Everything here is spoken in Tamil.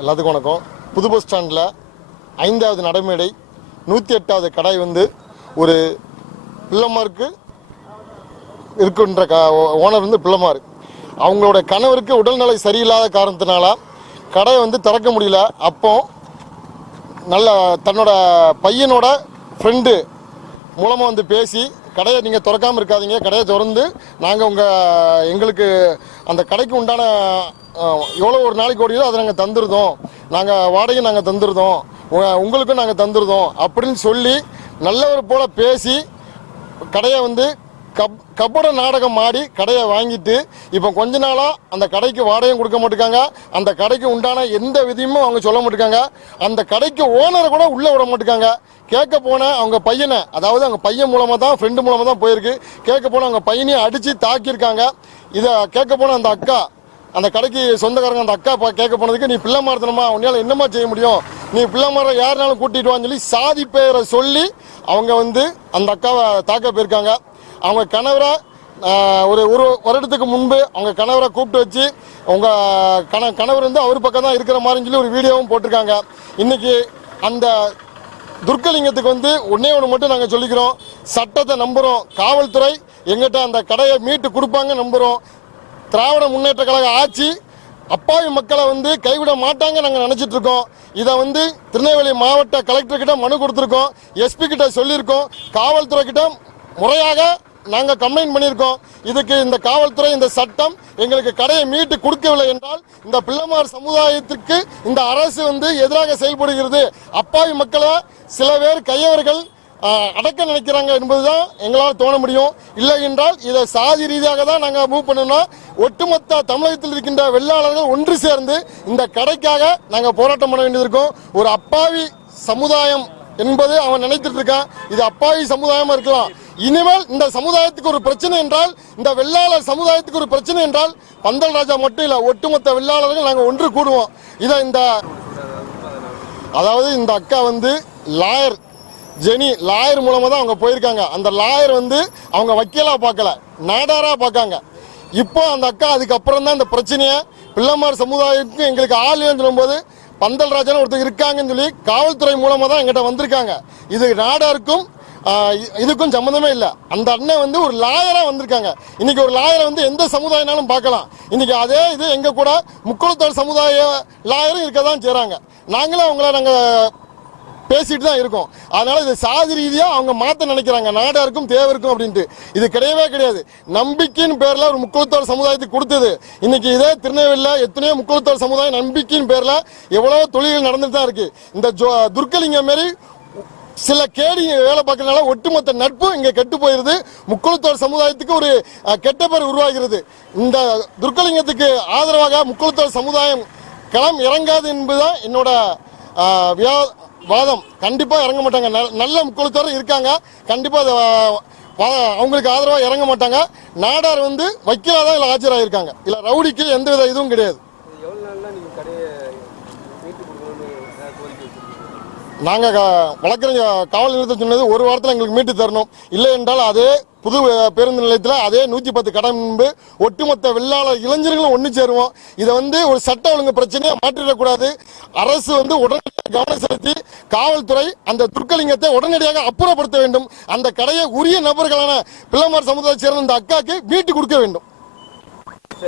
எல்லாத்துக்கும் வணக்கம். புது பஸ் ஸ்டாண்டில் ஐந்தாவது நடைமேடை நூற்றி எட்டாவது கடை வந்து ஒரு பிள்ளைமாருக்கு இருக்கின்ற க ஓனர் வந்து பிள்ளைமார் அவங்களோட கணவருக்கு உடல்நிலை சரியில்லாத காரணத்தினால கடையை வந்து திறக்க முடியல. அப்போ நல்ல தன்னோட பையனோட ஃப்ரெண்டு மூலமாக வந்து பேசி கடையை நீங்கள் திறக்காமல் இருக்காதீங்க. கடையை திறந்து நாங்கள் உங்கள் எங்களுக்கு அந்த கடைக்கு உண்டான எவ்வளோ ஒரு நாளைக்கு ஓடியோ அதை நாங்கள் தந்துருதோம். நாங்கள் வாடகையும் நாங்கள் தந்துருதோம். உங்களுக்கும் நாங்கள் தந்துருதோம் அப்படின்னு சொல்லி நல்லவர் போல் பேசி கடையை வந்து கப் கபட நாடகம் ஆடி கடையை வாங்கிட்டு இப்போ கொஞ்ச நாளாக அந்த கடைக்கு வாடகையும் கொடுக்க மாட்டேங்காங்க அந்த கடைக்கு உண்டான எந்த விதியுமே அவங்க சொல்ல மாட்டேங்காங்க அந்த கடைக்கு ஓனரை கூட உள்ளே விட மாட்டேங்காங்க கேட்க போன அவங்க பையனை அதாவது அவங்க பையன் மூலமாக தான் ஃப்ரெண்டு மூலமாக தான் போயிருக்கு. கேட்க போன அவங்க பையனையும் அடித்து தாக்கியிருக்காங்க. இதை கேட்க போன அந்த அக்கா அந்த கடைக்கு சொந்தக்காரங்க அந்த அக்கா பா- கேட்க போனதுக்கு நீ பிள்ளை மாறுத்தணுமா உன்னால என்னமா செய்ய முடியும்? நீ பிள்ளை மாற யாருனாலும் கூட்டிட்டு வான்னு சொல்லி சாதி பெயரை சொல்லி அவங்க வந்து அந்த அக்காவை தாக்க போயிருக்காங்க. அவங்க கணவரை ஒரு ஒரு வருடத்துக்கு முன்பு அவங்க கணவரை கூப்பிட்டு வச்சு அவங்க கண கணவர் வந்து அவர் பக்கம் தான் இருக்கிற மாதிரின்னு சொல்லி ஒரு வீடியோவும் போட்டிருக்காங்க. இன்னைக்கு அந்த துர்க்கலிங்கத்துக்கு வந்து ஒன்னே ஒன்று மட்டும் நாங்கள் சொல்லிக்கிறோம். சட்டத்தை நம்புகிறோம் காவல்துறை எங்கிட்ட அந்த கடையை மீட்டு கொடுப்பாங்க நம்புகிறோம் திராவிட முன்னேற்ற கழக ஆட்சி அப்பாவி மக்களை வந்து கைவிட மாட்டாங்க நாங்கள் நினச்சிட்டு இருக்கோம். இதை வந்து திருநெல்வேலி மாவட்ட கலெக்டர்கிட்ட மனு கொடுத்துருக்கோம். எஸ்பி கிட்ட சொல்லியிருக்கோம். காவல்துறை கிட்ட முறையாக நாங்கள் கம்ப்ளைண்ட் பண்ணியிருக்கோம். இதுக்கு இந்த காவல்துறை இந்த சட்டம் எங்களுக்கு கடையை மீட்டு கொடுக்கவில்லை என்றால் இந்த பிள்ளைமார் சமுதாயத்திற்கு இந்த அரசு வந்து எதிராக செயல்படுகிறது. அப்பாவி மக்களை சில பேர் கையவர்கள் அடக்க நினைக்கிறாங்க என்பதுதான் எங்களால் தோண முடியும். இல்லை என்றால் இதை சாதி ரீதியாக தான் நாங்கள் மூவ் பண்ணோம்னா ஒட்டுமொத்த தமிழகத்தில் இருக்கின்ற வெள்ளாளர்கள் ஒன்று சேர்ந்து இந்த கடைக்காக நாங்கள் போராட்டம் பண்ண வேண்டியிருக்கோம் ஒரு அப்பாவி சமுதாயம் என்பதை அவன் நினைத்துட்டு இருக்கான். இது அப்பாவி சமுதாயமா இருக்கலாம். இனிமேல் இந்த சமுதாயத்துக்கு ஒரு பிரச்சனை என்றால் இந்த வெள்ளாளர் சமுதாயத்துக்கு ஒரு பிரச்சனை என்றால் பந்தல் ராஜா மட்டும் இல்லை ஒட்டுமொத்த வெள்ளாளர்கள் நாங்கள் ஒன்று கூடுவோம். இதை இந்த அதாவது இந்த அக்கா வந்து லாயர் ஜெனி லாயர் மூலமாக தான் அவங்க போயிருக்காங்க. அந்த லாயர் வந்து அவங்க வக்கீலாக பார்க்கல நாடாராக பார்க்காங்க. இப்போ அந்த அக்கா அதுக்கப்புறம் தான் இந்த பிரச்சனையை பிள்ளைமார் சமுதாயத்துக்கு எங்களுக்கு ஆள் இல்லைன்னு சொல்லும்போது பந்தல் ராஜன் ஒருத்தர் இருக்காங்கன்னு சொல்லி காவல்துறை மூலமாக தான் எங்கிட்ட வந்திருக்காங்க. இது நாடாருக்கும் இதுக்கும் சம்மந்தமே இல்லை. அந்த அண்ணன் வந்து ஒரு லாயராக வந்திருக்காங்க. இன்னைக்கு ஒரு லாயரை வந்து எந்த சமுதாயனாலும் பார்க்கலாம். இன்னைக்கு அதே இது எங்கள் கூட முக்குளத்தோர் சமுதாய லாயரும் இருக்க தான் செய்கிறாங்க நாங்களும் அவங்கள நாங்கள் பேசிட்டு தான் இருக்கோம். அதனால இது சாதி ரீதியா அவங்க மாத்த நினைக்கிறாங்க. நாடாருக்கும் தேவருக்கும் அப்படின்ட்டு. இது கிடையவே கிடையாது. நம்பிக்கையின் பேர்ல ஒரு முக்குளத்தோர் சமுதாயத்துக்கு கொடுத்தது. இன்னைக்கு இதே திருநெல்வேலியில் எத்தனையோ முக்குளத்தோர் சமுதாயம் நம்பிக்கையின் பேர்ல எவ்வளோ தொழில்கள் நடந்துட்டு தான் இருக்கு. இந்த ஜோ துர்க்கலிங்கம் மாரி சில கேடி வேலை பார்க்கறதுனால ஒட்டுமொத்த நட்பு இங்கே கெட்டு போயிருது. முக்குளத்தோர் சமுதாயத்துக்கு ஒரு கெட்ட பேர் உருவாகிறது. இந்த துர்க்கலிங்கத்துக்கு ஆதரவாக முக்குளத்தோர் சமுதாயம் களம் இறங்காது என்பதுதான் என்னோட வியா- வாதம். கண்டிப்பாக இறங்க மாட்டாங்க. நல்ல முக்குளத்தோர் இருக்காங்க. கண்டிப்பாக அவங்களுக்கு ஆதரவாக இறங்க மாட்டாங்க. நாடார் வந்து வக்கீலாக தான் இதில் ஆஜராகிருக்காங்க இல்லை ரவுடிக்கு எந்த வித இதுவும் கிடையாது எவ்வளோ நாள்ல நீங்கள் கடையை மீட்டு கொடுக்கணும்னு ஏதாவது கோரிக்கை வச்சிருக்கீங்க நாங்கள் வழக்கறிஞர் காவல் நிலையத்தை சொன்னது ஒரு வாரத்தில் எங்களுக்கு மீட்டு தரணும். இல்லை என்றால் அதே புது பேருந்து நிலையத்தில் அதே நூற்றி பத்து கடை முன்பு ஒட்டுமொத்த வெள்ளாளர் இளைஞர்களும் ஒன்று சேருவோம். இதை வந்து ஒரு சட்ட ஒழுங்கு பிரச்சனையை மாற்றிடக்கூடாது. அரசு வந்து உடனடியாக கவனம் செலுத்தி காவல்துறை அந்த துர்க்கலிங்கத்தை உடனடியாக அப்புறப்படுத்த வேண்டும். அந்த கடையை உரிய நபர்களான பிள்ளைமார் சமுதாயத்தை சேர்ந்த இந்த அக்காக்கு மீட்டு கொடுக்க வேண்டும்.